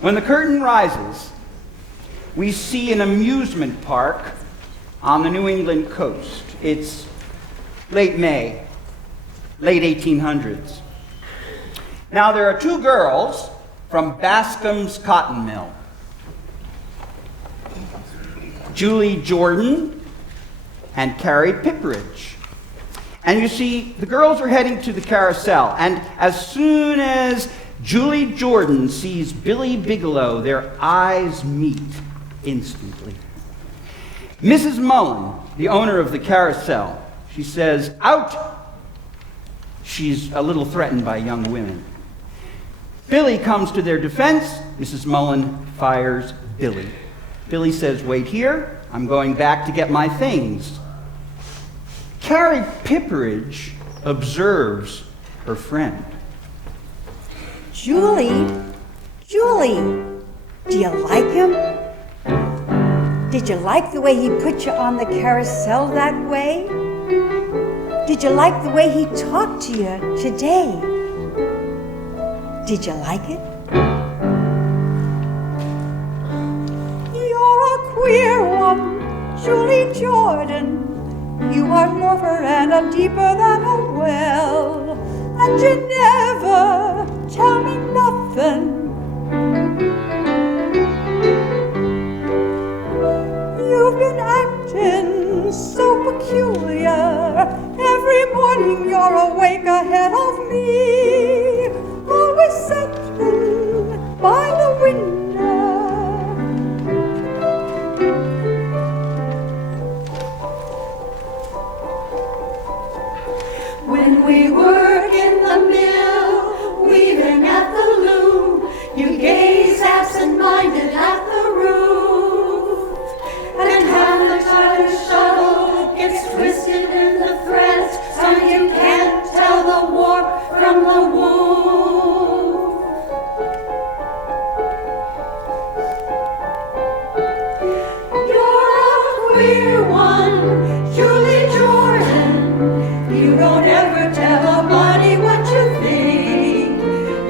When the curtain rises, we see an amusement park on the New England coast. It's late May, late 1800s. Now there are two girls from Bascom's cotton mill. Julie Jordan and Carrie Pipperidge. And you see, the girls are heading to the Carousel, and as soon as Julie Jordan sees Billy Bigelow, their eyes meet instantly. Mrs. Mullen, the owner of the Carousel, she says, "Out!" She's a little threatened by young women. Billy comes to their defense. Mrs. Mullen fires Billy. Billy says, "Wait here. I'm going back to get my things." Carrie Pipperidge observes her friend. Julie, do you like him? Did you like the way he put you on the carousel that way? Did you like the way he talked to you today? Did you like it? You're a queer one, Julie Jordan. You are lover and I'm deeper than a well, and you never tell me nothing. You've been acting so peculiar. Every morning you're awake ahead of me, always sitting by the window. When we work in the mill, weaving at the loom, you gaze absent-minded at the roof, and half the time the shuttle gets twisted in the threads, so you can't tell the warp from the woof. You're a queer one, Julie Jordan. You don't ever tell a body what you think.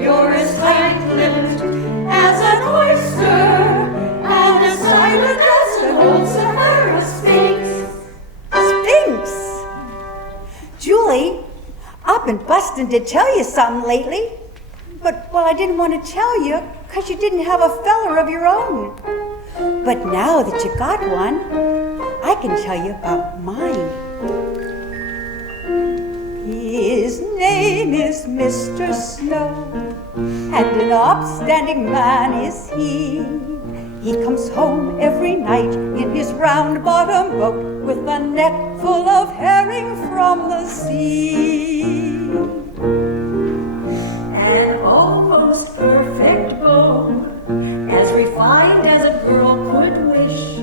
You're as tight-lipped as an oyster, and as silent as an old Sahara sphinx. Sphinx? Julie, I've been busting to tell you something lately. But, well, I didn't want to tell you because you didn't have a feller of your own. But now that you got one, I can tell you about mine. His name is Mr. Snow, and an upstanding man is he. He comes home every night in his round-bottom boat with a net full of herring from the sea. An almost perfect bow, as refined as a girl could wish.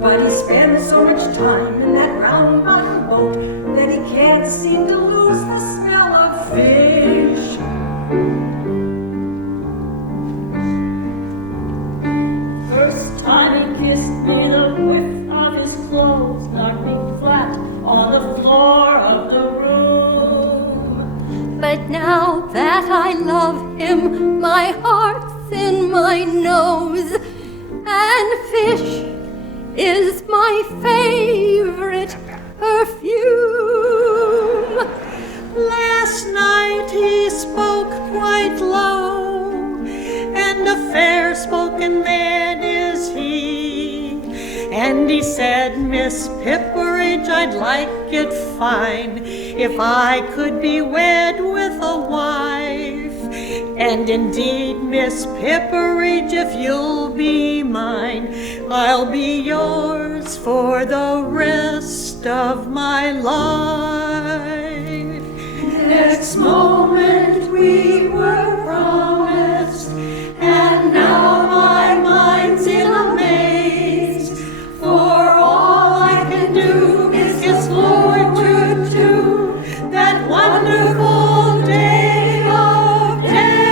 But he spends so much time in that round-bottom boat that he can't seem to lose the smell of fish. First time he kissed me, the width of his clothes knocked me flat on the floor of the room. But now that I love him, my heart's in my nose, and fish is my favorite perfume. Last night he spoke quite low, and a fair-spoken man is he. And he said, "Miss Pipperidge, I'd like it fine if I could be wed with a wife. And indeed, Miss Pipperidge, if you'll be mine, I'll be yours for the rest of my life." Next moment we were promised, and now my mind's in a maze. For all I can do is look forward to that wonderful day of days,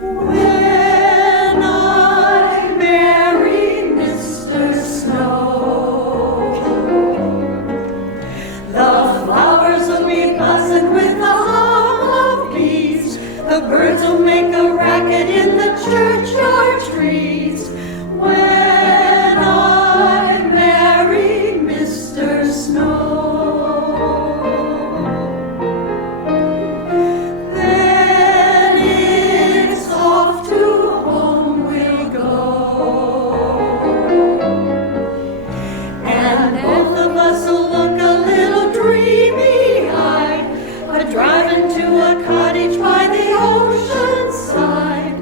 when I marry Mr. Snow. The flowers will be buzzing The birds will make a racket in the churchyard trees when I marry Mr. Snow. Then it's off to home we'll go. And both of us will look a little dreamy-eyed, driving to a cottage by the ocean side,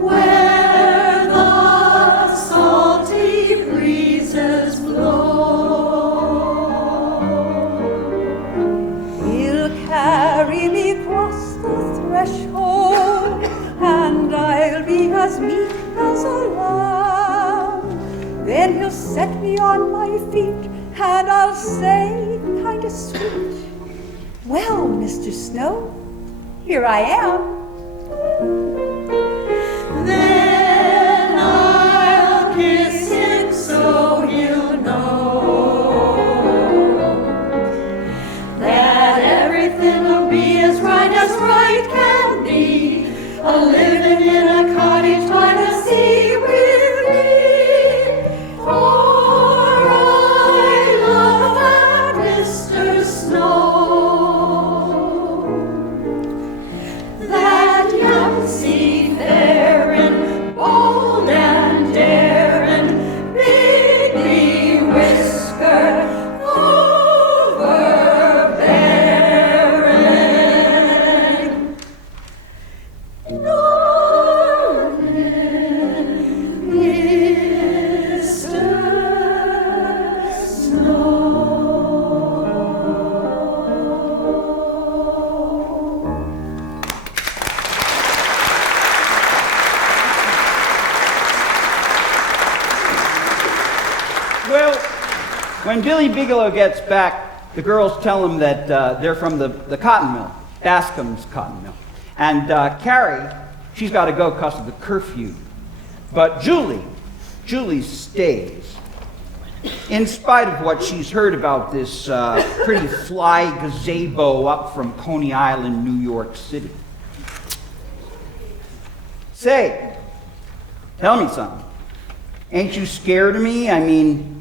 where the salty breezes blow. He'll carry me across the threshold, and I'll be as meek as a lamb. Then he'll set me on my feet, and I'll say, kind of sweet, "Well, Mr. Snow, here I am." Then I'll kiss him so he'll know that everything will be as right can be, a living in a cottage by the sea with me. For I love that Mr. Snow, that young seafaring, bold and daring, bigly whiskered, overbearing. Darling Mr. Snow. Well, when Billy Bigelow gets back, the girls tell him that they're from the cotton mill, Bascom's cotton mill. And Carrie, she's got to go because of the curfew. But Julie stays. In spite of what she's heard about this pretty fly gazebo up from Coney Island, New York City. Say, tell me something. Ain't you scared of me? I mean,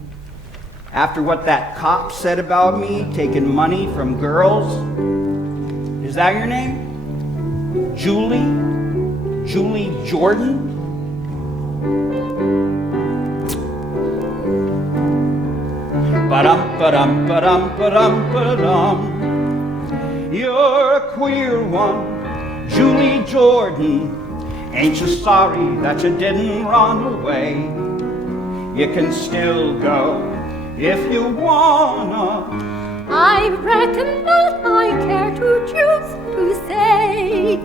after what that cop said about me, taking money from girls? Is that your name? Julie? Julie Jordan? Ba-dum, ba-dum, ba-dum, ba-dum, ba-dum. You're a queer one, Julie Jordan. Ain't you sorry that you didn't run away? You can still go if you wanna. I reckon that I care to choose to say.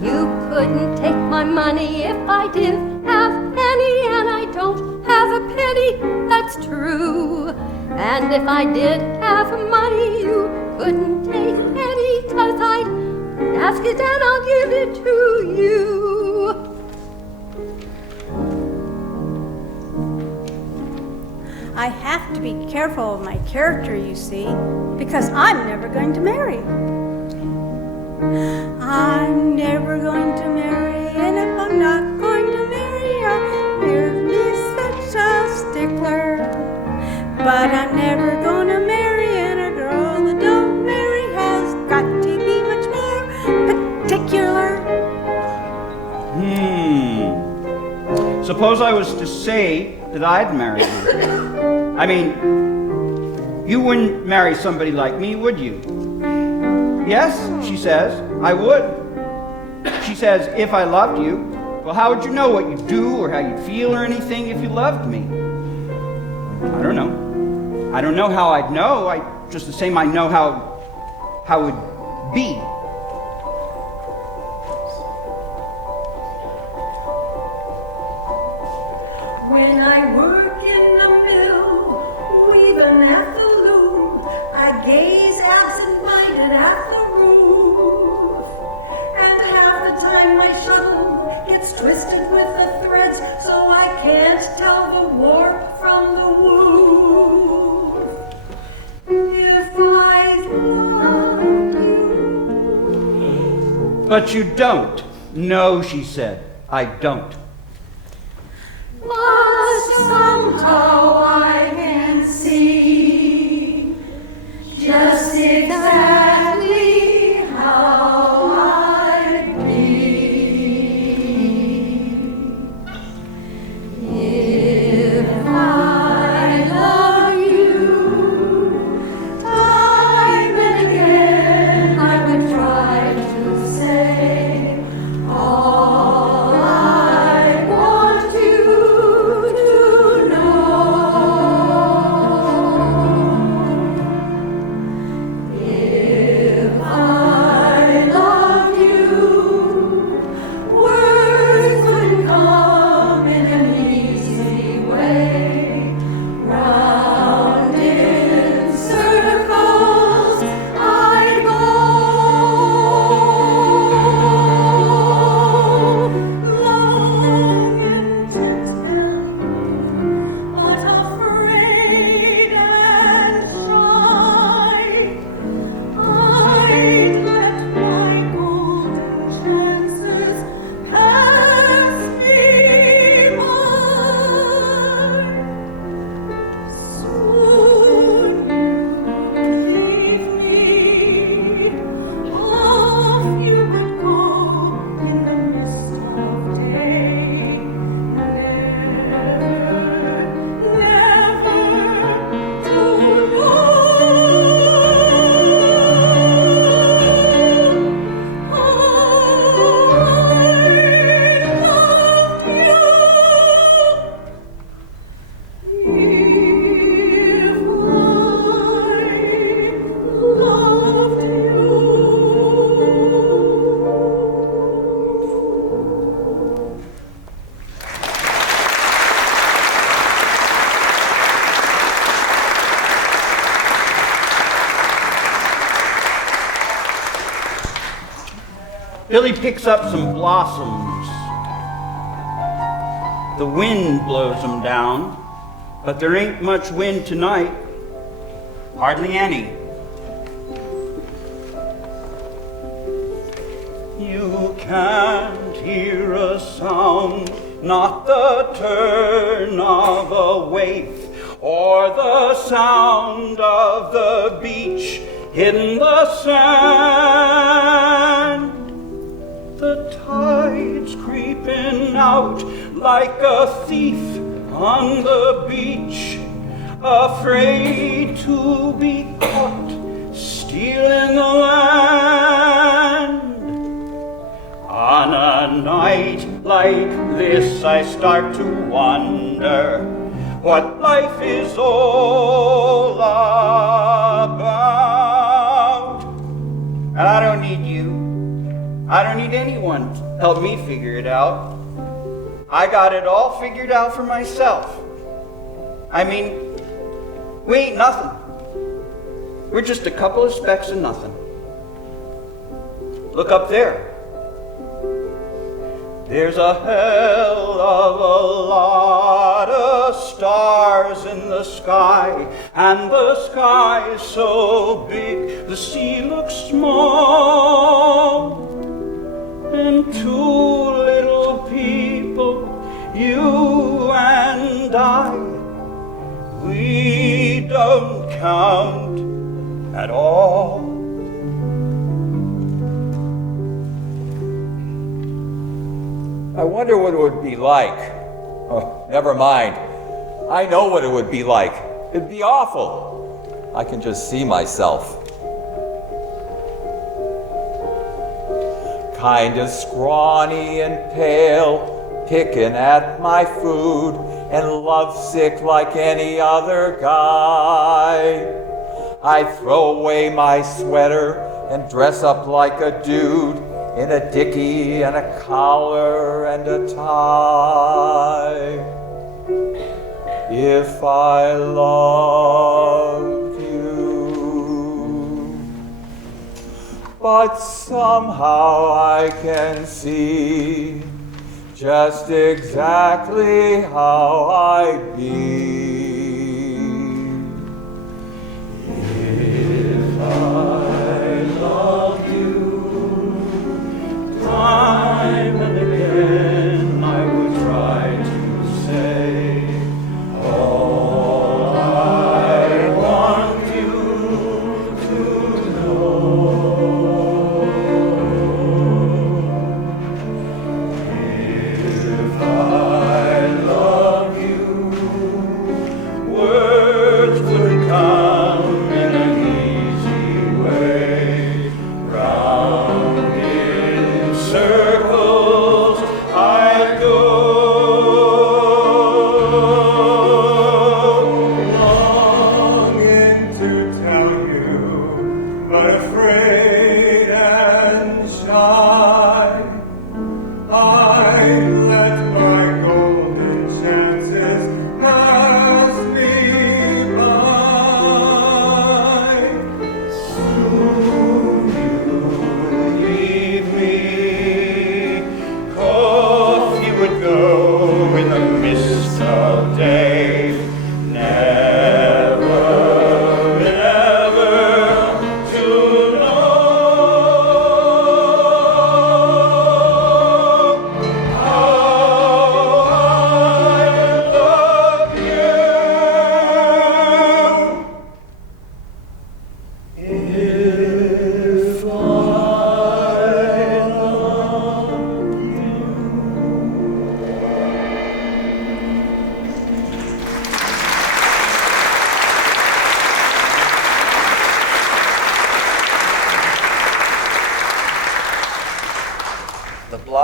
You couldn't take my money if I did have any, and I don't have a penny, that's true. And if I did have money, you couldn't take any, 'cause I'd ask it and I'll give it to you. I have to be careful of my character, you see, because I'm never going to marry. I'm never going to marry, and if I'm not going to marry, I'll be such a stickler. But I'm never going to marry, and a girl that don't marry has got to be much more particular. Suppose I was to say that I'd marry you. I mean, you wouldn't marry somebody like me, would you? Yes, she says, I would. She says, if I loved you. Well, how would you know what you'd do or how you'd feel or anything if you loved me? I don't know. I don't know how I'd know. Just the same I know how it would be. When I work in the mill, weaving at the loom, I gaze absent-minded at the roof. And half the time my shuttle gets twisted with the threads, so I can't tell the warp from the woof. If I loved you, But you don't. No, she said, I don't. But somehow I can see just exactly how I be. If I love you, time and again I would try to say all I want you to know. If I love you, words would come in an easy way. Round in circles I go. Long, intense, and but afraid and shy. I'd let my golden chances pass me by. Soon you leave me, off you will go in the mist of day. Never to Billy picks up some blossoms. The wind blows them down, but there ain't much wind tonight. Hardly any. You can't hear a sound, not the turn of a wave, or the sound of the beach in the sand. The tide's creeping out like a thief on the beach, afraid to be caught stealing the land. On a night like this I start to wonder what life is all about. And I don't need you. I don't need anyone to help me figure it out. I got it all figured out for myself. I mean, we ain't nothing. We're just a couple of specks of nothing. Look up there. There's a hell of a lot of stars in the sky, and the sky is so big the sea looks small. And two little people, you and I, we don't count at all. I wonder what it would be like. Oh, never mind. I know what it would be like. It'd be awful. I can just see myself. Kinda scrawny and pale, picking at my food, and lovesick like any other guy. I throw away my sweater and dress up like a dude in a dickie and a collar and a tie. If I loved you, but somehow I can see just exactly how I'd be. If I loved you,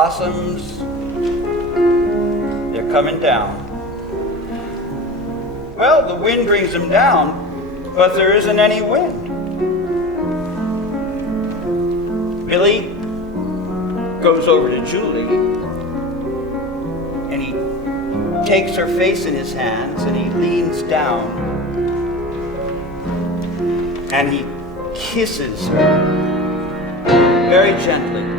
blossoms, they're coming down. Well, the wind brings them down, but there isn't any wind. Billy goes over to Julie, and he takes her face in his hands, and he leans down, and he kisses her very gently.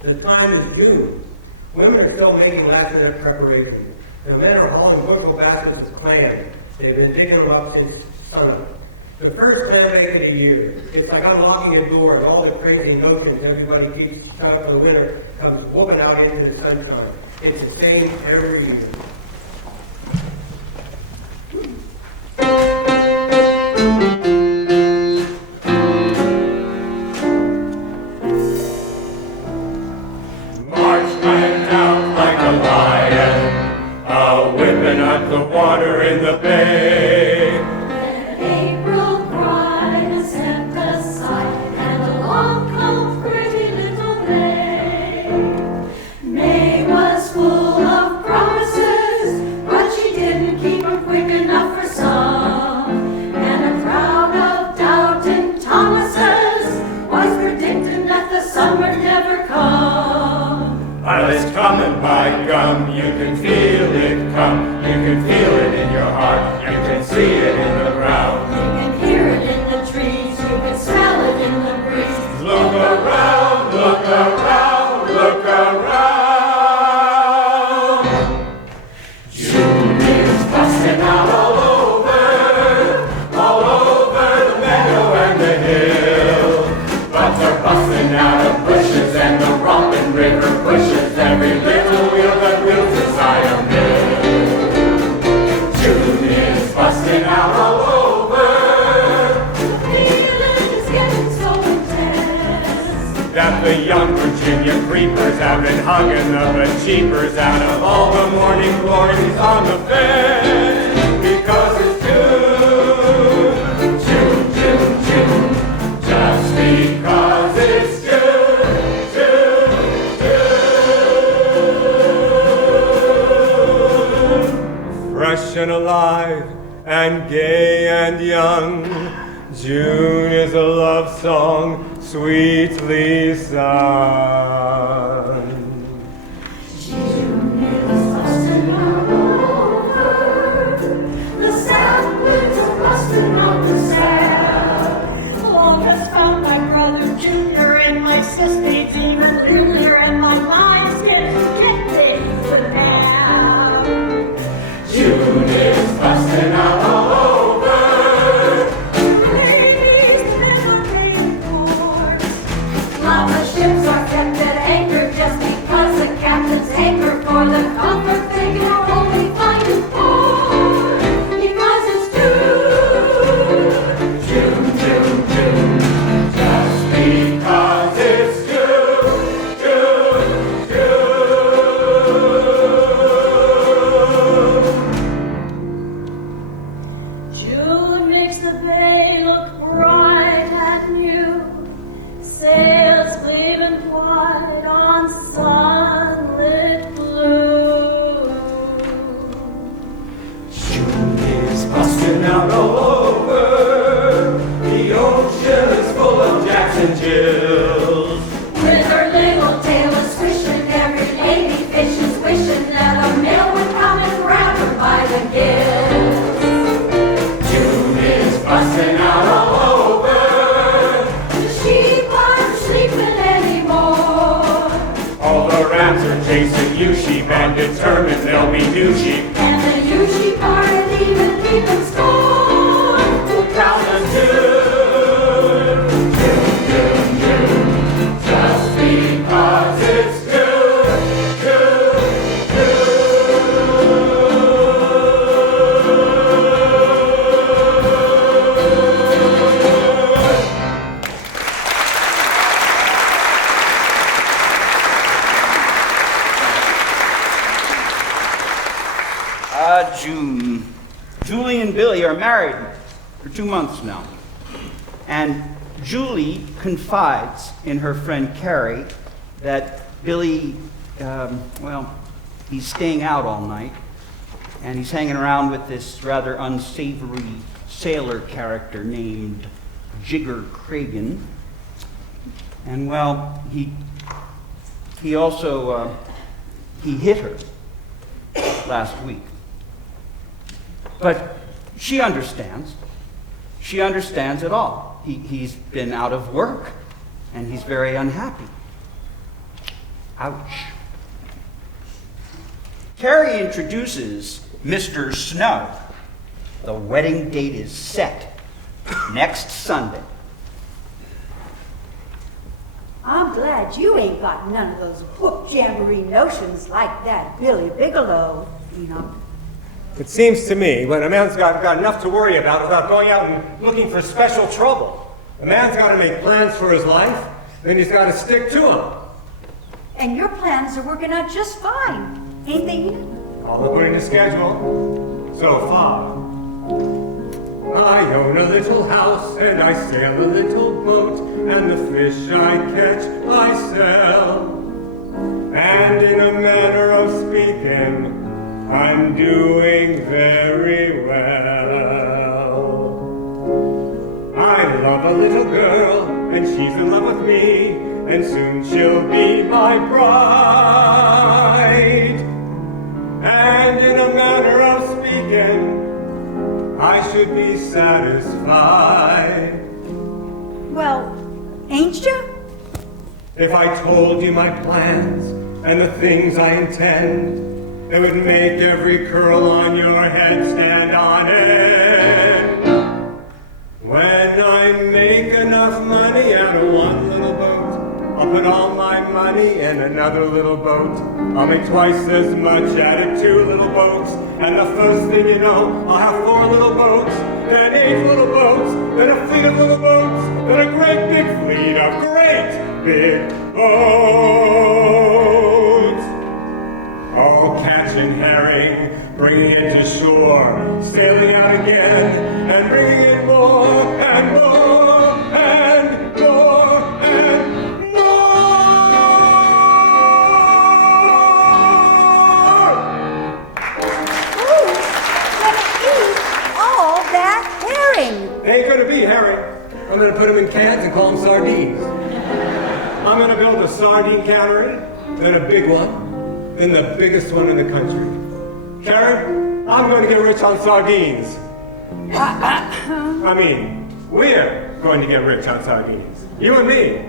The time is June. Women are still making last-minute preparations. The men are hauling bushel baskets of clams. They've been digging them up since sunup. The first clam bake of the year. It's like unlocking a door and all the crazy notions everybody keeps shut up for the winter comes whooping out into the sunshine. It's the same every year. The water in the bay. And April cried and sent a sigh, and along comes pretty little May. May was full of promises, but she didn't keep them quick enough for some. And a crowd of doubting Thomases was predicting that the summer'd never come. While it's coming, by gum, you can feel it come. You can feel it in your heart, you can see it in the ground. You can hear it in the trees, you can smell it in the breeze. Look around, look around, look around. June is busting out all over the meadow and the hill. But they're busting out of bushes and the romping river pushes every little wheel that wheels inside a mill. June is busting out all over. The feeling is getting so intense That the young Virginia creepers have been hugging the cheapers out of all the morning glories on the fence. Because it's June, June, June, June. Just because it's June, June, June. Fresh and alive and gay and young, June is a love song sweetly sung. June is busting out over. The sapwood's are busting out the sap. Long has found my brother Junior and my sister's even earlier, and my mind's getting things to nap. June is busting out all over. Babies never made more. Lava ships are kept at anchor just because the captain's anchor for the comfort they can only find in port. Because it's June. June, June, June. Just because it's June, June, June. June makes the bay look bright and new. Sails gleaming white on sunlit blue. June is busting out all over. The ocean is full of jacks and jills. With her little tail a swishing, every lady fish is wishing that a mill would come and grab her by the gills. June is busting out all over. The sheep aren't sleeping anymore, All the rats are chasing you sheep and determined there'll be new sheep. and the new sheep aren't even keeping score. Count on June, June, June, June. Just because it's June, June, June. are married for 2 months now. And Julie confides in her friend Carrie that Billy, he's staying out all night, and he's hanging around with this rather unsavory sailor character named Jigger Cragen. And well, he also he hit her last week. But she understands. She understands it all. He's been out of work, and he's very unhappy. Ouch. Carrie introduces Mr. Snow. The wedding date is set next Sunday. I'm glad you ain't got none of those book jamboree notions like that Billy Bigelow, you know. It seems to me when a man's got enough to worry about without going out and looking for special trouble, a man's got to make plans for his life, then he's got to stick to them. And your plans are working out just fine, ain't they, Enid? All according to schedule, so far. I own a little house and I sail a little boat, and the fish I catch I sell. And in a manner of speaking, I'm doing very well. I love a little girl and she's in love with me, and soon she'll be my bride. And in a manner of speaking, I should be satisfied. Well, ain't you? If I told you my plans and the things I intend, it would make every curl on your head stand on end. When I make enough money out of one little boat, I'll put all my money in another little boat. I'll make twice as much out of 2 little boats. And the first thing you know, I'll have 4 little boats, then 8 little boats, then a fleet of little boats, then a great big fleet of great big boats. All catching herring, bringing it to shore, sailing out again, and bringing in more and more and more and more. Who's gonna eat all that herring? They ain't gonna be herring. I'm gonna put them in cans and call them sardines. I'm gonna build a sardine cannery, then a big one, then the biggest one in the country. Karen, I'm going to get rich on sardines. I mean, we're going to get rich on sardines. You and me.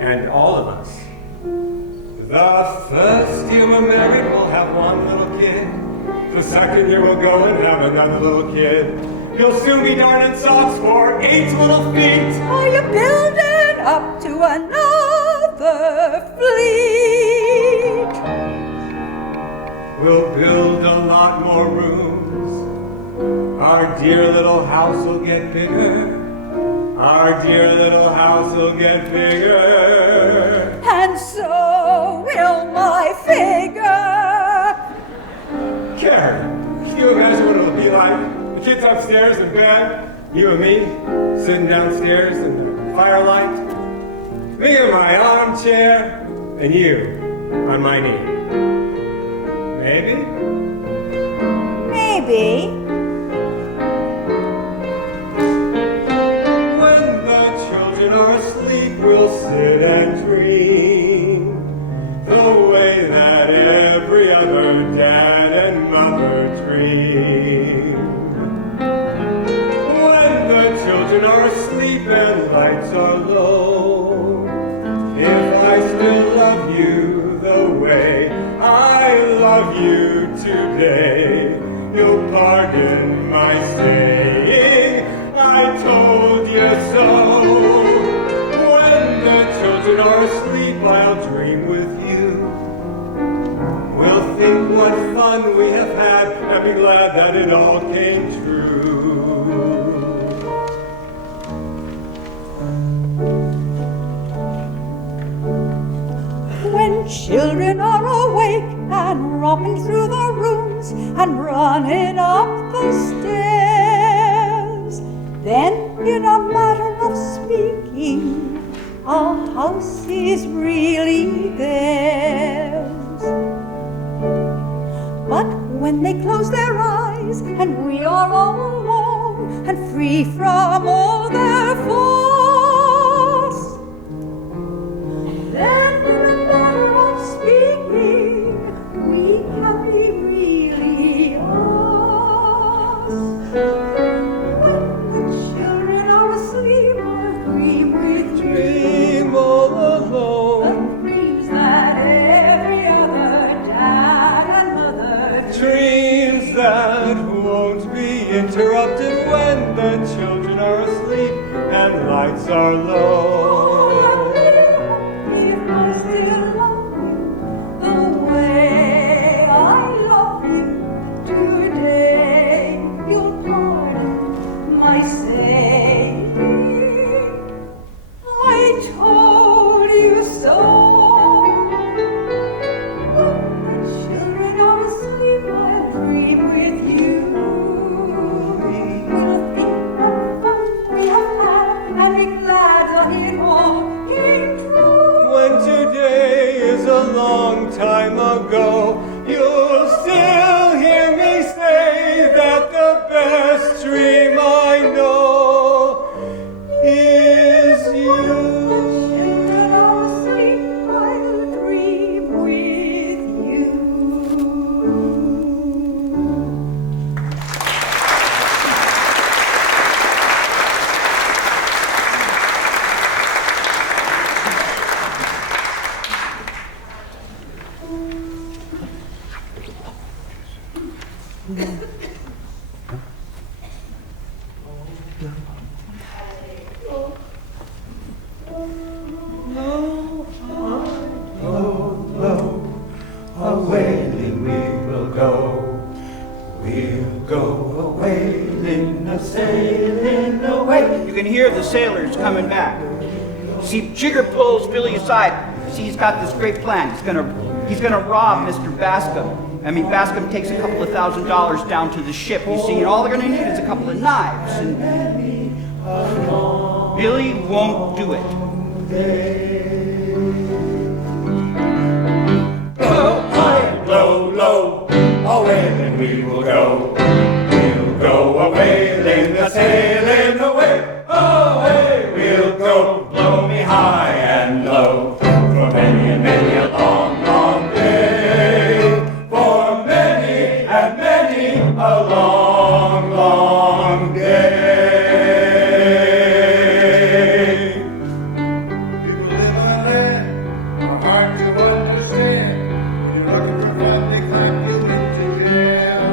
And all of us. The first year we're married, we'll have 1 little kid. The second year we'll go and have another little kid. You'll soon be darning socks for 8 little feet. Are you building up to another fleet? We'll build a lot more rooms. Our dear little house will get bigger. Our dear little house will get bigger. And so will my figure. Karen, can you imagine what it'll be like? The kids upstairs in bed, you and me, sitting downstairs in the firelight, me in my armchair, and you on my knee. Maybe? Maybe. When the children are asleep, we'll sit and dream the way that every other dad and mother dream. When the children are asleep and lights are low, if I still love you the way I love you today, you'll pardon my saying I told you so. When the children are asleep, I'll dream with you. We'll think what fun we have had and be glad that it all came true. When children are awake and romping through the rooms and running up the our house is really theirs. But when they close their eyes and we are all alone and free from all their force, then in a matter of speaking, we can be really us. When the children are asleep, we'll dream with Dream all alone. the dreams that every other dad and mother Dreams that won't be interrupted when the children are asleep and lights are low. If I still love you the way I love you today, you'll pardon my saying I told you so. When the children are asleep, I'll dream with you. We'll think of fun we have had and be glad that it all came true. When today is a long time ago, you'll still hear me say that the best dream I know is you. Children are asleep, I'll dream with you. A-wailing we will go. We'll go a-wailing, a-sailing away. You can hear the sailors coming back. See, Jigger pulls Billy aside. See, he's got this great plan. He's gonna rob Mr. Bascom. I mean, Bascom takes a couple of $1,000s down to the ship, you see, and all they're gonna need is a couple of knives. And Billy won't do it. Low, low, a-wailing we will go. We'll go a-wailing, a-sailing away. Away we'll go, blow me high and low. For many and many a long, long day. For many and many a long, long day. People live on land, are hard to understand. You're looking for family time, you need to jam.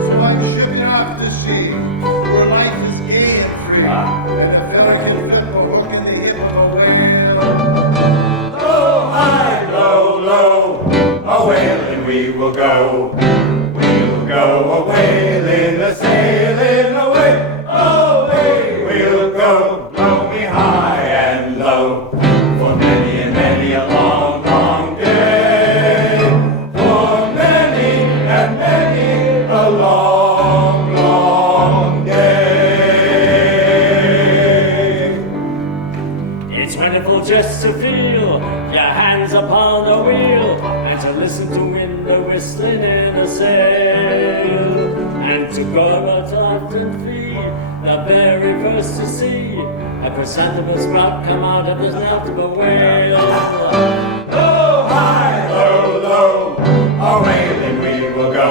So I'm shipping off to sea, where life is gay and free. And the village is built for hooking the hip of a whale. Oh, high, low, low, a-wailing we will go. We'll go a-wailing, a-sailing away. Away we'll go, blow me high and low. For many and many a long, long day. For many and many a long, long day. It's wonderful just to feel your hands upon the wheel and to listen to wind whistling in the sail and to go about often feed the very first to see a chrysanthemum sprout come out of the snout of a whale. Oh, high, low, low, a-wailing we will go.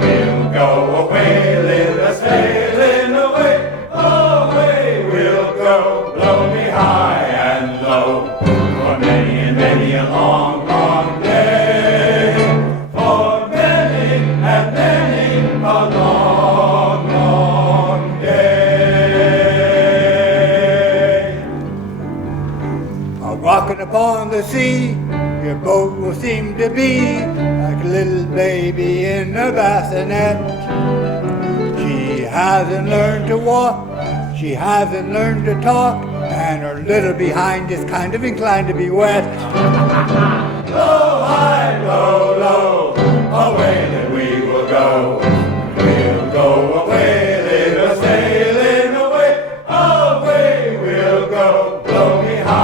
We'll go a-wailing, a-sailing away. Away we'll go, blow me high and low. For many and many a long, long day. For many and many a long, long day. Rocking upon the sea, your boat will seem to be like a little baby in a bassinet. She hasn't learned to walk, she hasn't learned to talk, and her little behind is kind of inclined to be wet. Low, high, low, low, a-wailing we will go. We'll go a-wailing, a-sailing away. Away we'll go, blow me high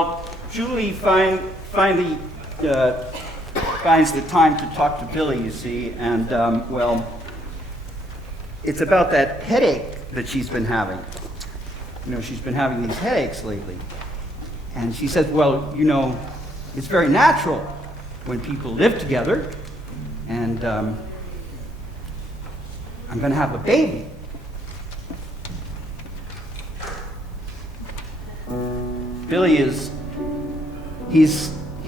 Well, Julie finally finds the time to talk to Billy, you see, and, well, it's about that headache that she's been having. You know, she's been having these headaches lately. And she says, well, you know, it's very natural when people live together, and I'm going to have a baby. Billy he's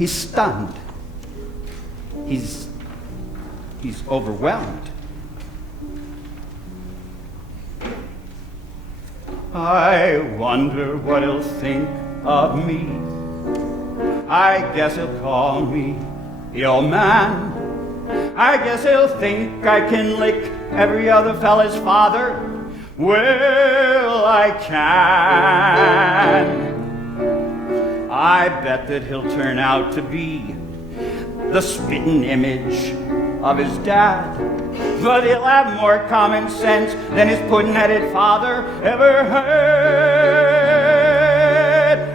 stunned. He's overwhelmed. I wonder what he'll think of me. I guess he'll call me the old man. I guess he'll think I can lick every other fella's father. Well, I can. I bet that he'll turn out to be the spitting image of his dad. But he'll have more common sense than his puddin'-headed father ever had.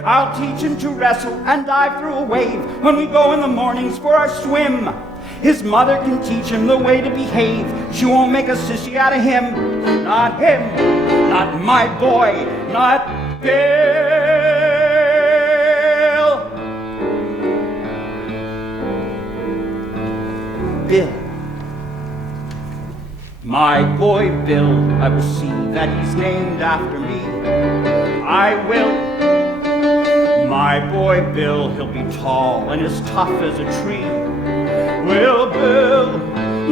I'll teach him to wrestle and dive through a wave when we go in the mornings for our swim. His mother can teach him the way to behave. She won't make a sissy out of him. Not him, not my boy, not Bill. Bill. My boy Bill, I will see that he's named after me. I will. My boy Bill, he'll be tall and as tough as a tree. Will Bill,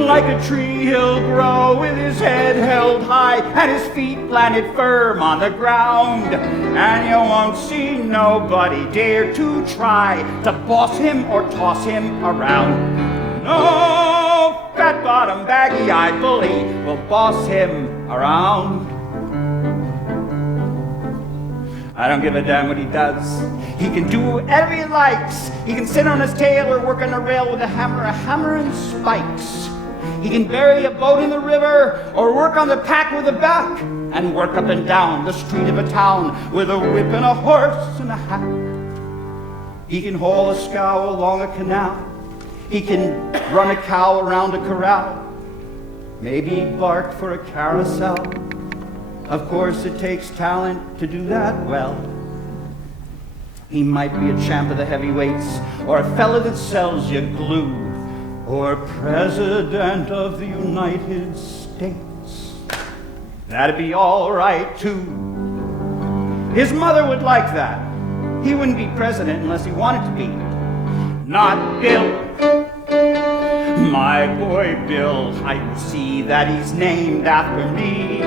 like a tree he'll grow with his head held high and his feet planted firm on the ground. And you won't see nobody dare to try to boss him or toss him around. No fat-bottom, baggy-eyed bully will boss him around. I don't give a damn what he does. He can do whatever he likes. He can sit on his tail or work on a rail with a hammer and spikes. He can bury a boat in the river or work on the pack with a back and work up and down the street of a town with a whip and a horse and a hack. He can haul a scow along a canal. He can run a cow around a corral. Maybe bark for a carousel. Of course, it takes talent to do that well. He might be a champ of the heavyweights, or a fella that sells you glue, or president of the United States. That'd be all right, too. His mother would like that. He wouldn't be president unless he wanted to be. Not Bill. My boy Bill, I see that he's named after me.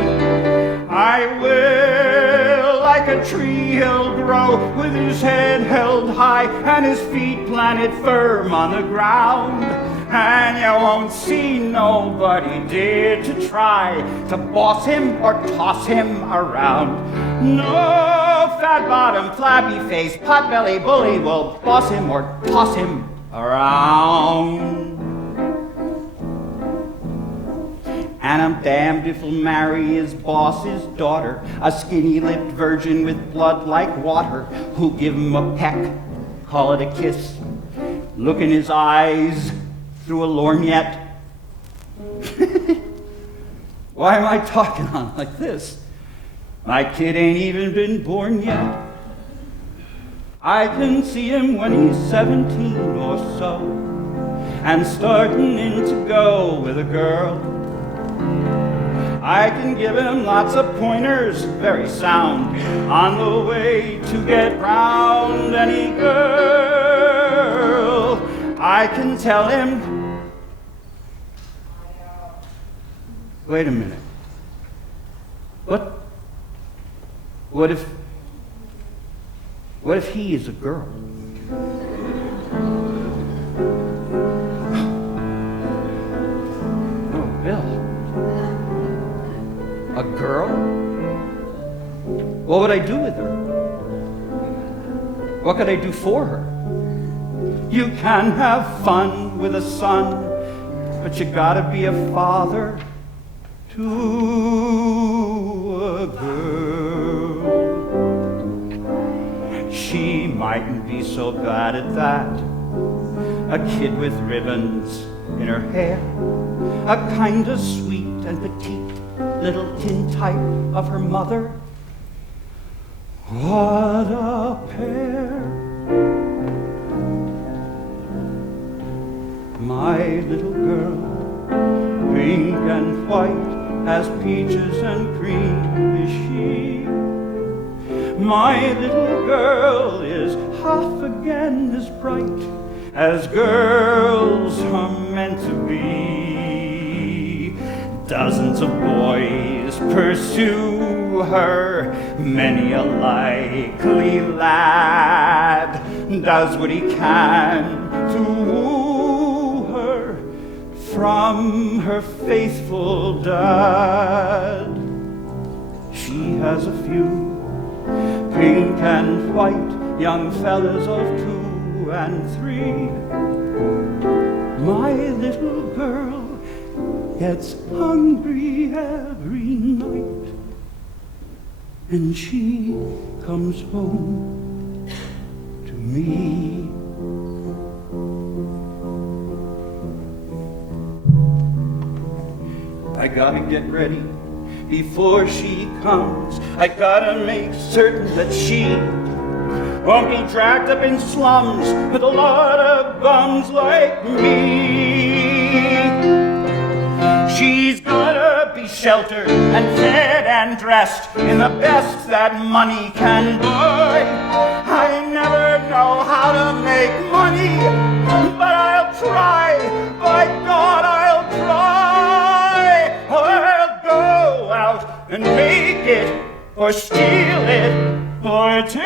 I will, like a tree he'll grow, with his head held high and his feet planted firm on the ground. And you won't see nobody dare to try to boss him or toss him around. No fat-bottom, flabby-faced, pot-belly bully will boss him or toss him around. And I'm damned if he'll marry his boss's daughter, a skinny-lipped virgin with blood like water, who'll give him a peck, call it a kiss, look in his eyes through a lorgnette. Why am I talking on like this? My kid ain't even been born yet. I can see him when he's 17 or so, and starting in to go with a girl. I can give him lots of pointers, very sound, on the way to get round any girl. I can tell him, wait a minute, what if he is a girl? Oh, Bill. A girl? What would I do with her? What could I do for her? You can have fun with a son, but you gotta be a father to a girl. She mightn't be so bad at that. A kid with ribbons in her hair, a kind of sweet and petite little tintype of her mother. What a pair! My little girl, pink and white as peaches and cream is she. My little girl is half again as bright as girls are meant to be. Dozens of boys pursue her, many a likely lad does what he can to woo her from her faithful dad. She has a few pink and white young fellas of 2 and 3. My little girl gets hungry every night, and she comes home to me. I gotta get ready before she comes. I gotta make certain that she won't be dragged up in slums with a lot of bums like me. She's gotta be sheltered and fed and dressed in the best that money can buy. I never know how to make money, but I'll try. By God, I'll try. I'll go out and make it, or steal it, or take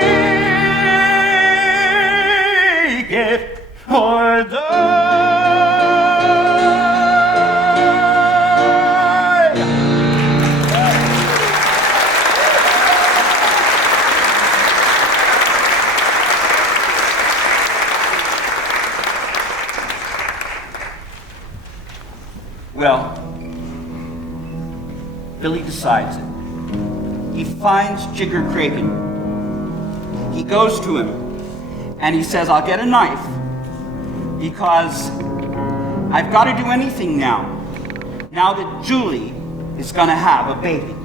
it, or die. Well, Billy decides it. He finds Jigger Cragen. He goes to him and he says, I'll get a knife because I've got to do anything now that Julie is going to have a baby.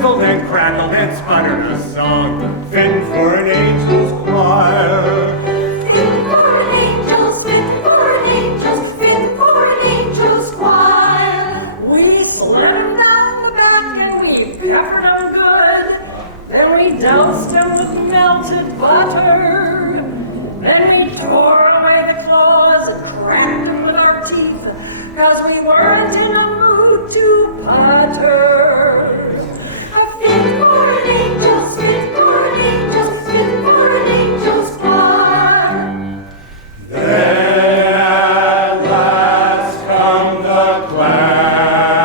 sizzled and crackled and sputtered a song fit for an angel's choir. Fit for an angel's, fit for an angel's, fit for an angel's choir. We slipped down the back and we peppered them good. Then we doused them with melted butter. Then we tore away the claws and cracked them with our teeth, 'cause we weren't in a mood to putter. Fit for an angel's, fit for an angel's, fit for an angel's choir. Then at last come the clams,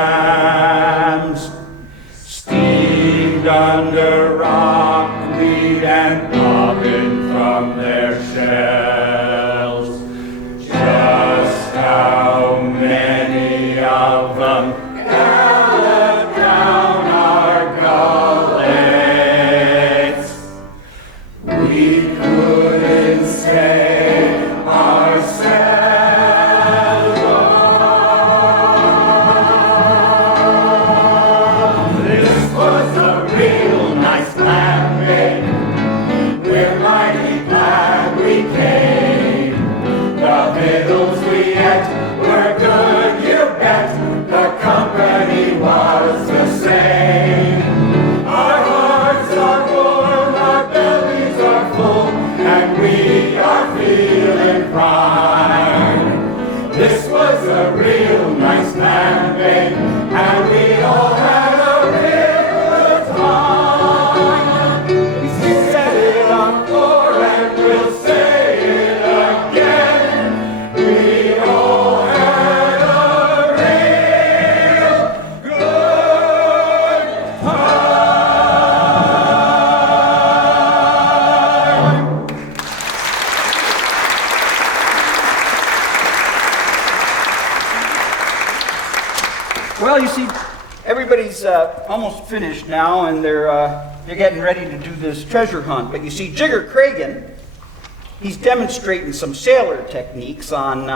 steamed under rockweed and popping from their shells. Just how many of them gallop down our gullets? We couldn't say ourselves. This was a real nice landing. We're mighty glad we came. The victuals we ate were good, you bet. The company was the same. Our hearts are warm, our bellies are full, and we are feeling fine. This was a real nice landing, and we all had a real good time. We set it up for and we'll say it again. We all had a real good time. Well, you see, everybody's almost finished now, and they're getting ready to do this treasure hunt. But you see, Jigger Cragen, he's demonstrating some sailor techniques on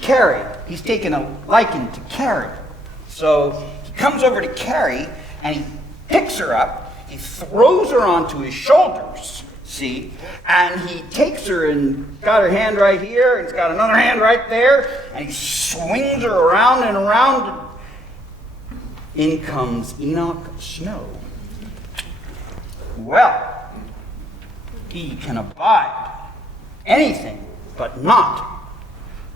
Carrie. He's taken a liking to Carrie. So he comes over to Carrie, and he picks her up, he throws her onto his shoulders, see, and he takes her and got her hand right here, and he's got another hand right there, and he swings her around and around. In comes Enoch Snow. Well, he can abide anything but not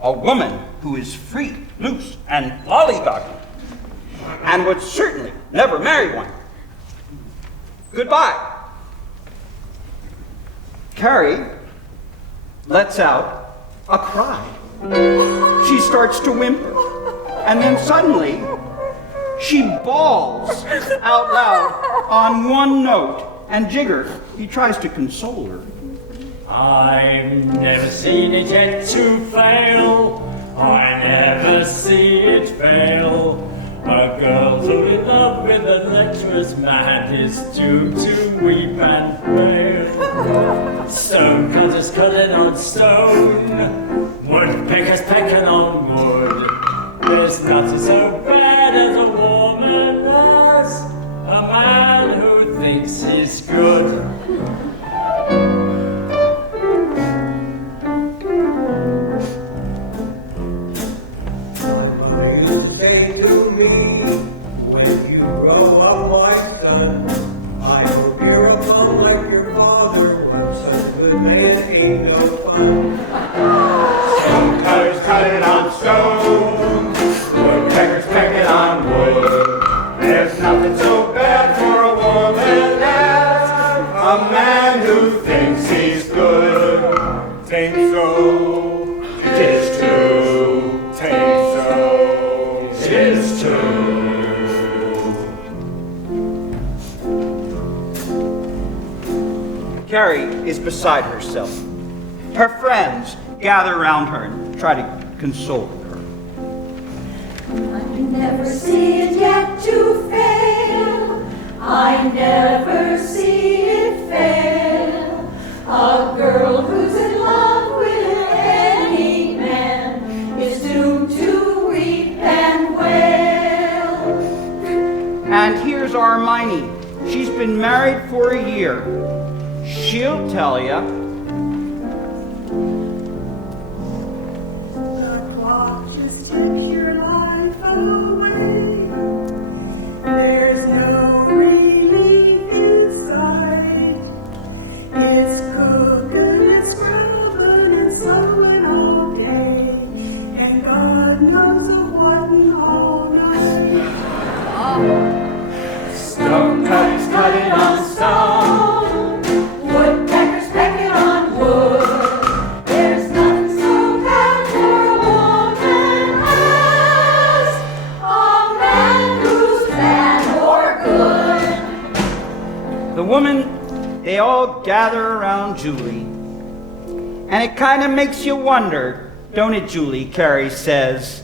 a woman who is free, loose, and lollygagging, and would certainly never marry one. Goodbye. Carrie lets out a cry. She starts to whimper, and then suddenly she bawls out loud on one note, and Jigger, he tries to console her. I've never seen it yet to fail. I never see it fail. A girl who in love with a lecherous man is doomed to weep and wail. Stone cutters cutting on stone, woodpeckers pecking on wood. There's nothing so bad as a woman as a man who thinks he's good. Carrie is beside herself. Her friends gather around her and try to console her. I never see it yet to fail. I never see it fail. A girl who's in love with any man is doomed to weep and wail. And here's our Hermione. She'll tell you. The clock just ticks your life away. There's no relief in sight. It's cooking, it's scrubbing, it's sewing all day, and God knows what all night. Stone cutters cutting on stone, Woodpeckers pecking on wood. There's nothing so bad for a woman as a man who's bad or good. The women, they all gather around Julie. And it kind of makes you wonder, don't it, Julie? Carrie says.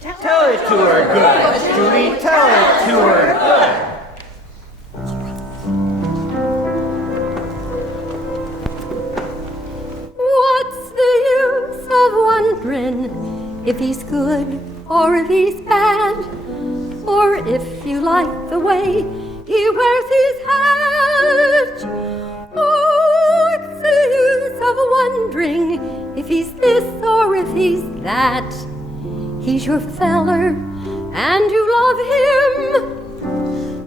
Tell it to her good, Julie. Tell it to her good. What's the use of wondering if he's good or if he's bad, or if you like the way he wears his hat? What's the use of wondering if he's this or if he's that? He's your feller and you love him.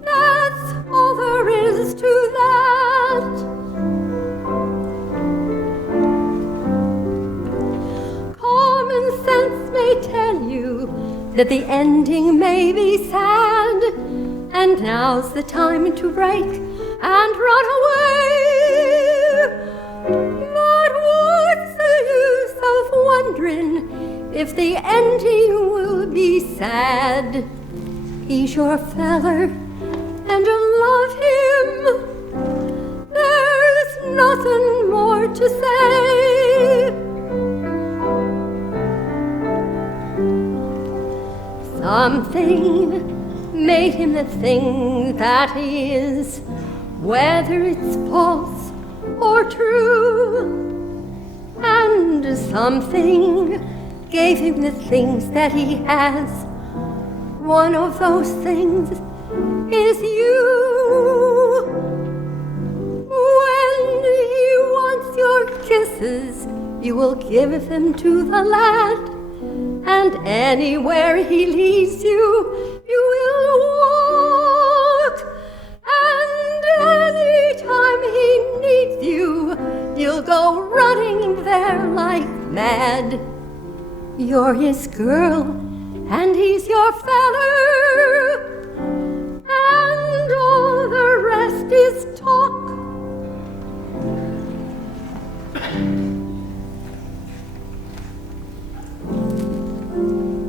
That's all there is to that. Common sense may tell you that the ending may be sad, and now's the time to break and run away. But what's the use of wondering if the ending will be sad? He's your feller and you love him. There's nothing more to say. Something made him the thing that he is, whether it's false or true. And something gave him the things that he has. One of those things is you. When he wants your kisses, you will give them to the lad. And anywhere he leads you, you will walk. And anytime he needs you, you'll go running there like mad. You're his girl, and he's your feller, and all the rest is talk.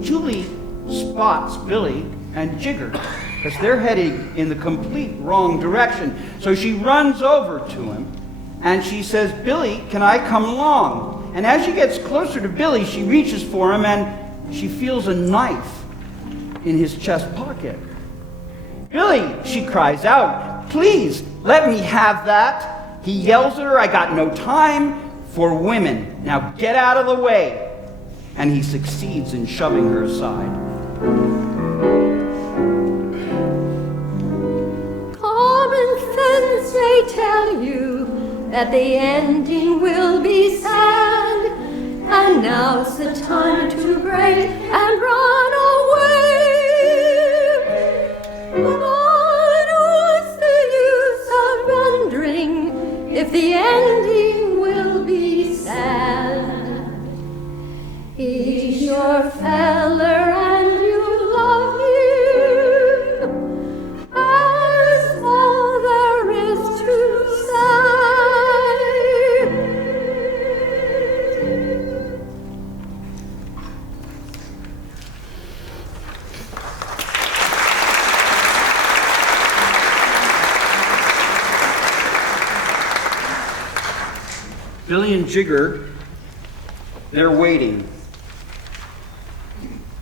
Julie spots Billy and Jigger because they're heading in the complete wrong direction. So she runs over to him and she says, Billy, can I come along? And as she gets closer to Billy, she reaches for him and she feels a knife in his chest pocket. Billy, she cries out, please, let me have that. He yells at her, I got no time for women. Now get out of the way. And he succeeds in shoving her aside. Common sense may tell you that the ending will be sad, and now's the time to break and run away. But what's the use of wondering if the ending will be sad? He's your feller and you love him. That's all there is to say. Billy and Jigger, they're waiting.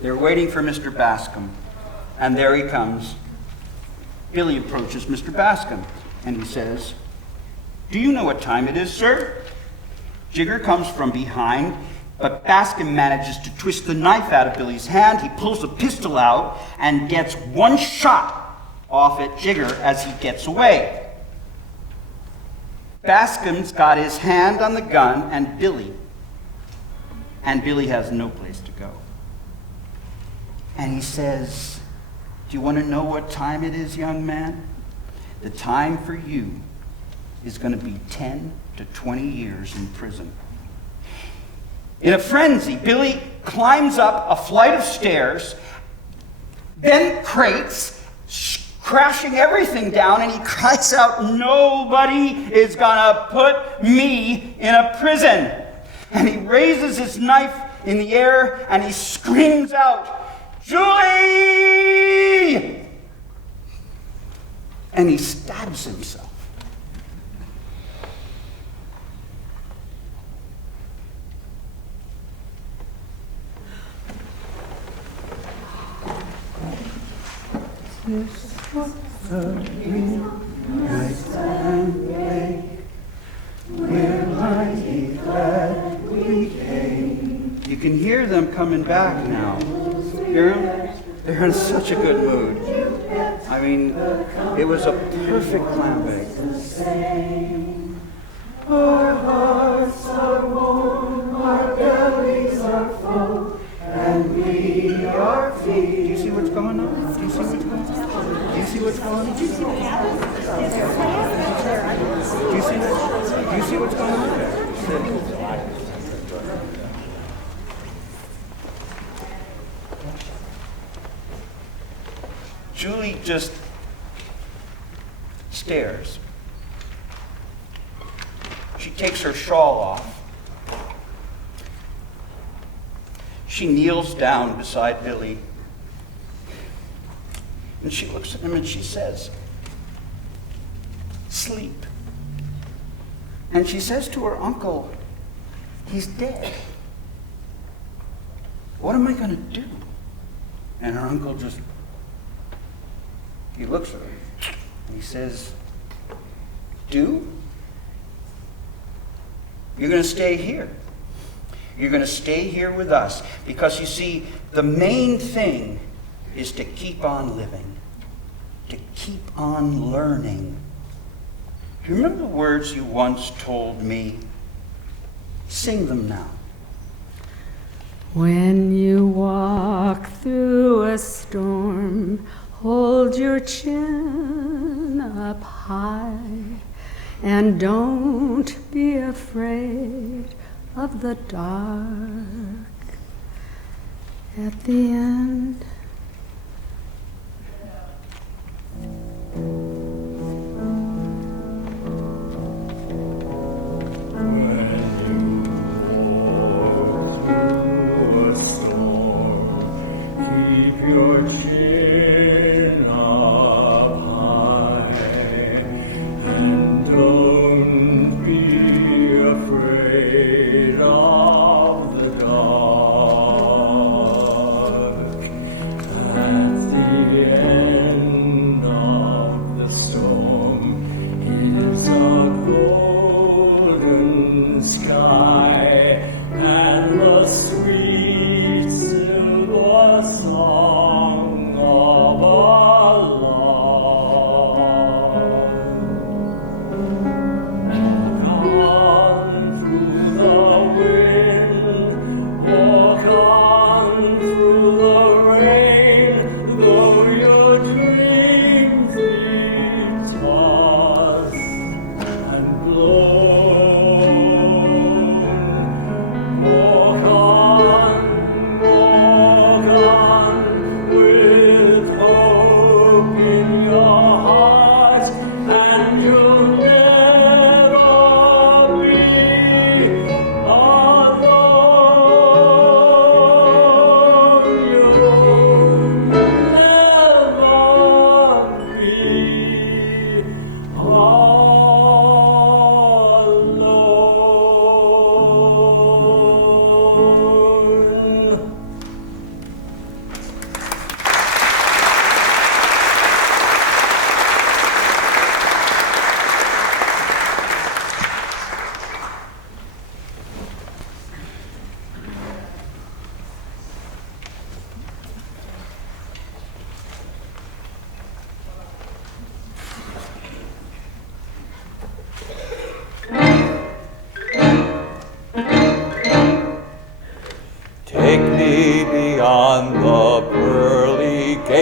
They're waiting for Mr. Bascom, and there he comes. Billy approaches Mr. Bascom, and he says, do you know what time it is, sir? Jigger comes from behind, but Bascom manages to twist the knife out of Billy's hand. He pulls a pistol out and gets one shot off at Jigger as he gets away. Bascom's got his hand on the gun, and Billy has no place to go. And he says, "Do you want to know what time it is, young man? The time for you is going to be 10 to 20 years in prison." In a frenzy, Billy climbs up a flight of stairs, then crates, crashing everything down, and he cries out, "Nobody is gonna put me in a prison." And he raises his knife in the air and he screams out, "Julie!" And he stabs himself. This was the real night and day. We're mighty glad we came. You can hear them coming back now. Hear them? They're in such a good mood. I mean, it was a perfect clam bake. Our hearts are warm, our bellies are full, and we are feeling. Do you see what's going on? Do you see what's going on? Do you see what's going on? Do you see what happened? Do you see that? Do you see what's going on there? Julie just stares. She takes her shawl off. She kneels down beside Billy. And she looks at him and she says, "Sleep." And she says to her uncle, "He's dead. What am I going to do?" And her uncle just, he looks at her and he says, "Do? You're going to stay here. You're going to stay here with us, because you see, the main thing is to keep on living, to keep on learning. Do you remember the words you once told me? Sing them now." When you walk through a storm, hold your chin up high, and don't be afraid of the dark. At the end,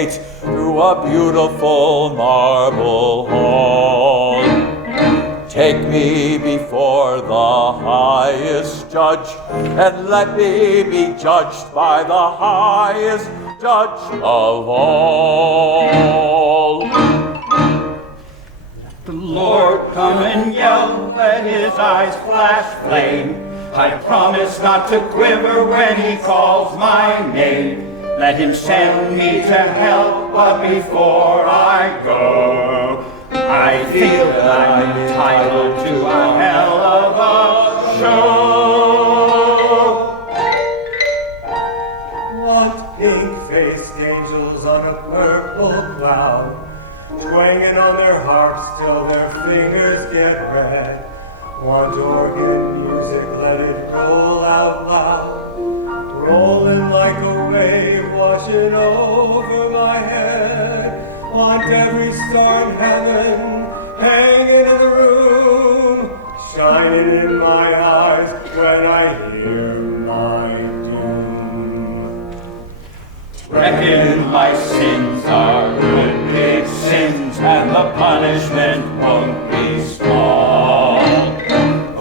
gates through a beautiful marble hall. Take me before the highest judge, and let me be judged by the highest judge of all. The Lord come and yell, let his eyes flash flame. I promise not to quiver when he calls my name. Let him send me to hell, but before I go, I feel that I'm entitled to a hell of a show. Want pink-faced angels on a purple cloud, swinging on their harps till their fingers get red. Want organ music, let it roll out loud, rolling like a wave washing over my head. Want every star in heaven hanging in the room, shining in my eyes when I hear my doom. Reckon my sins are good big sins, and the punishment won't be small.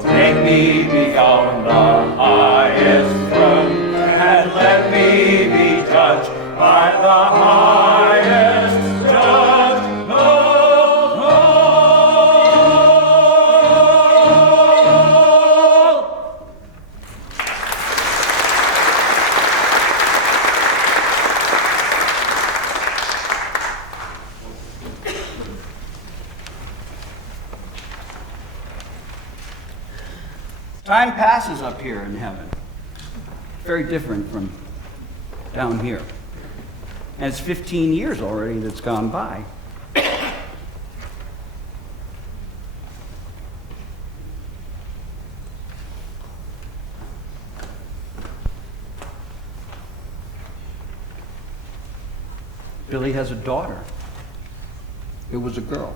Take me beyond the highest throne, and let me be judged by the highest judge of all. Time passes up here in heaven. Very different from down here. And it's 15 years already that's gone by. Billy has a daughter. It was a girl.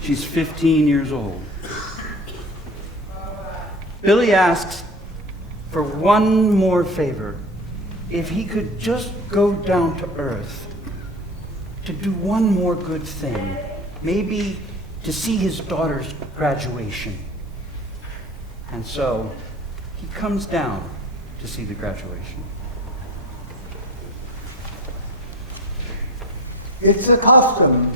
She's 15 years old. Billy asks for one more favor. If he could just go down to earth to do one more good thing, maybe to see his daughter's graduation. And so he comes down to see the graduation. It's a custom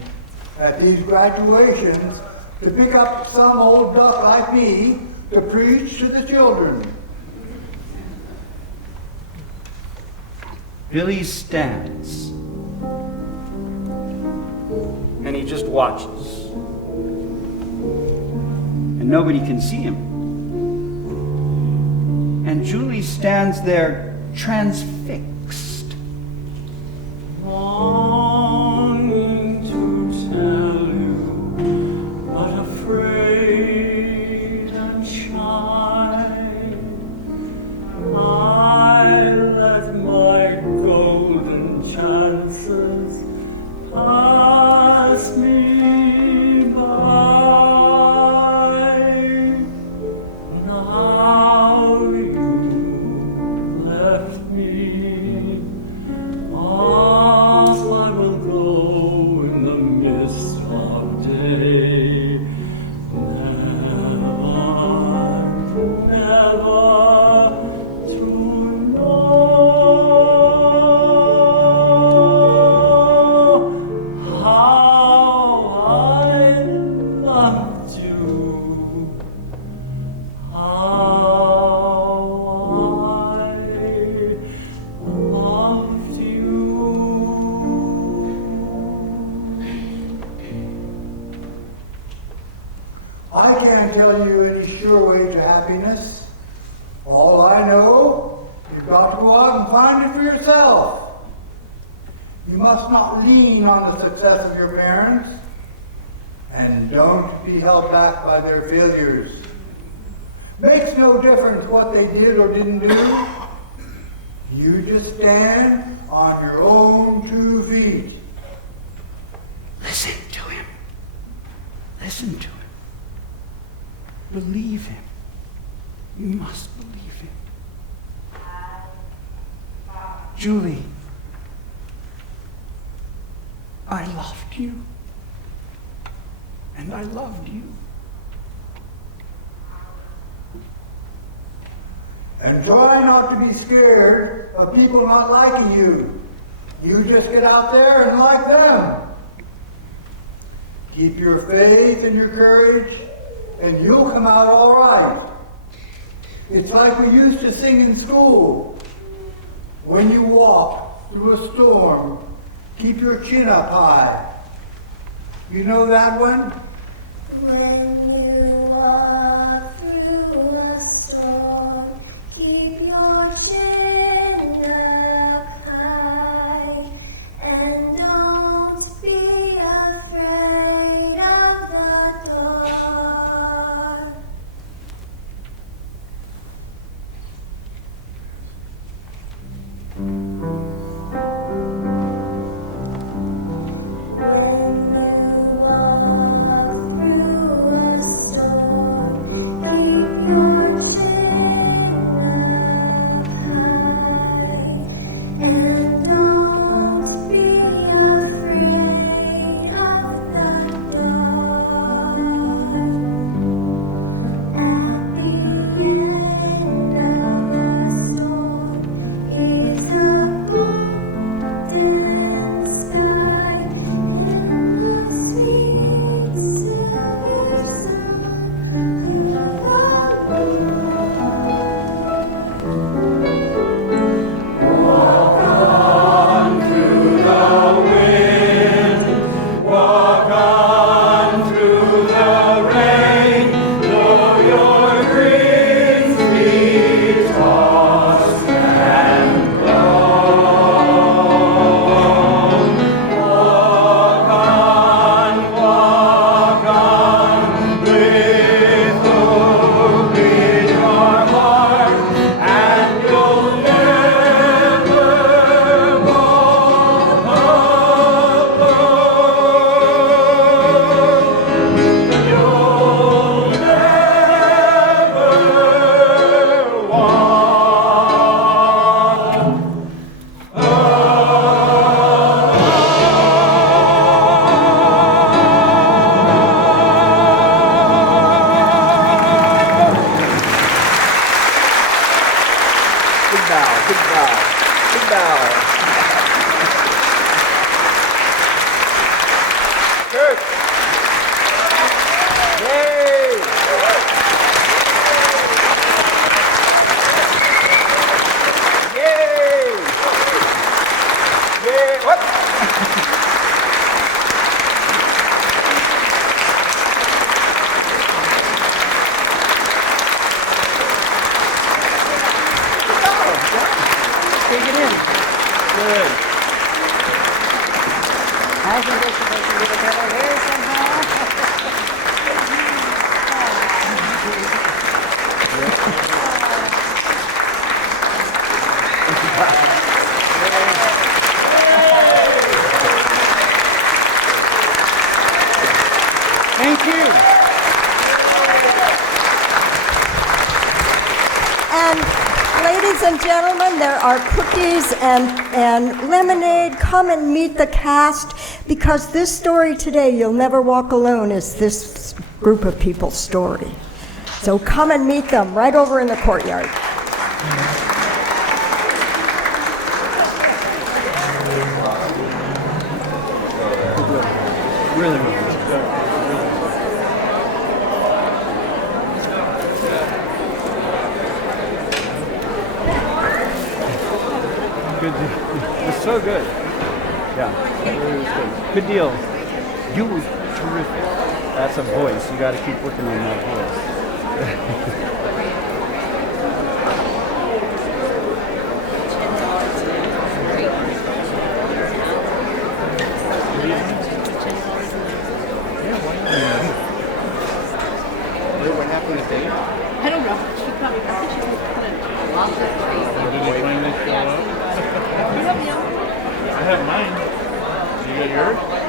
at these graduations to pick up some old duck like me to preach to the children. Billy stands and he just watches. And nobody can see him. And Julie stands there transfixed. Longing to tell you, but afraid and shy. I let my golden chances pass me by. Now you left me. As I will go in the mist of day, never to know how I loved you, how I loved you. I can't tell you any sure way to happiness. All I know, you've got to go out and find it for yourself. You must not lean on the success of your parents, and don't be held back by their failures. Makes no difference what they did or didn't do. You just stand on your own 2 feet. Listen to him. Listen to him. Believe him. You must believe him. Julie, I loved you. And I loved you. And try not to be scared of people not liking you. You just get out there and like them. Keep your faith and your courage, and you'll come out all right. It's like we used to sing in school. When you walk through a storm, keep your chin up high. You know that one? When you walk through a storm, keep your chin up high, and don't be afraid of the dark. Thank you. And ladies and gentlemen, there are cookies and lemonade. Come and meet the cast, because this story today, You'll Never Walk Alone, is this group of people's story. So come and meet them right over in the courtyard. Really, really. Good deal. It's so good. Yeah, it really was good. Good deal. You were terrific. That's a voice. You got to keep working on that voice. What happened to Dave? I don't know. She probably, I think she was kind of lost it. Did he finally show up? You have yours? I have mine. You got yours?